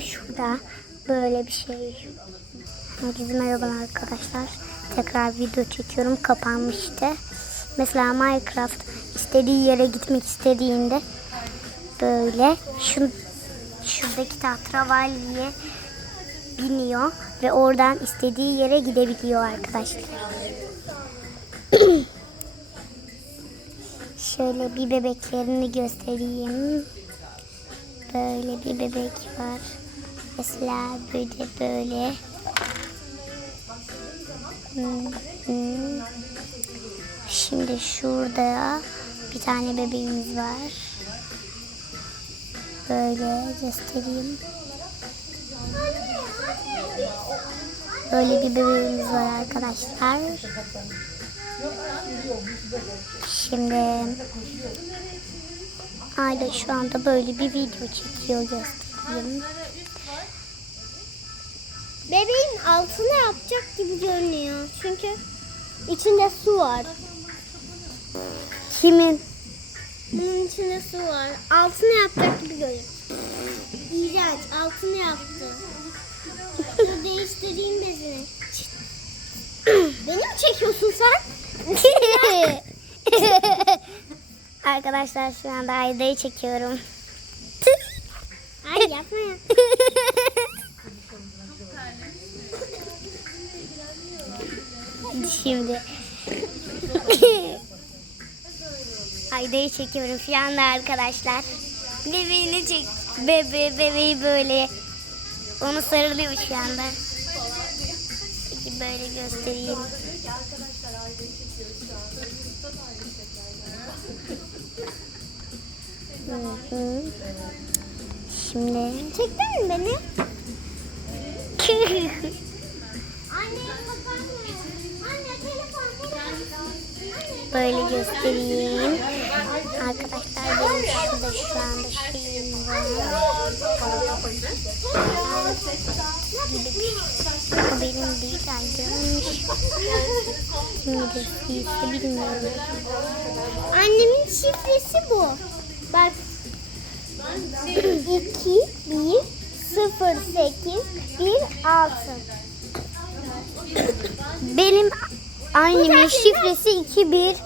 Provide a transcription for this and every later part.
Şurada böyle bir şey. Herkese merhaba arkadaşlar. Tekrar video çekiyorum. Kapanmıştı. Mesela Minecraft istediği yere gitmek istediğinde böyle şu şuradaki tahtravalliye biniyor ve oradan istediği yere gidebiliyor arkadaşlar. Şöyle bir bebeklerini göstereyim. Böyle bir bebek var. Mesela böyle. Hmm, hmm. Şimdi şurada bir tane bebeğimiz var. Böyle göstereyim. Böyle bir bebeğimiz var arkadaşlar. Şimdi Ayda şu anda böyle bir video çekiyor göstereyim. Bebeğin altına yapacak gibi görünüyor. Çünkü içinde su var. Kimin? Bunun içinde su var. Altına yapacak gibi görünüyor. İğrenç. Altını yaptı. Dur değiştireyim bezini. Beni mi çekiyorsun sen? Arkadaşlar şu anda Ayda'yı çekiyorum. Hayır yapma ya. Şimdi Ayda'yı çekiyorum şu anda arkadaşlar. Bebeğini çek. Bebe, bebeği böyle onu sarılıyor şu anda. Peki böyle göstereyim. Hı hı. Şimdi Çektin mi beni? Anne bakar mısın? Anne telefon. Anne. böyle göstereyim. Arkadaşlar benim şurada şu anda şeyim var. O benim değil aydınmış. Şimdi iyisi bilmiyorum. Annemin şifresi bu. Bak. 2 1 0 8 1 6. Benim annemin şifresi 21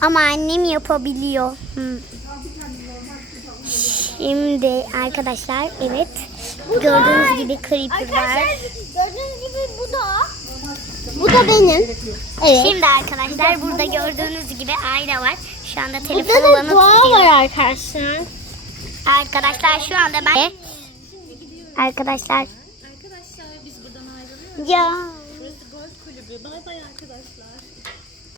ama annem yapabiliyor. Hmm. Şimdi arkadaşlar evet gördüğünüz gibi creeper var. Arkadaşlar gördüğünüz gibi bu da bu da benim. Evet. Şimdi arkadaşlar burada gördüğünüz gibi ayna var. Şu anda Burada telefonu da bana doğa tutuyor. var arkadaşlar. Arkadaşlar şu anda ben... Arkadaşlar. Arkadaşlar biz buradan ayrılıyoruz. Ya. Burası golf kulübü. Bay bay arkadaşlar.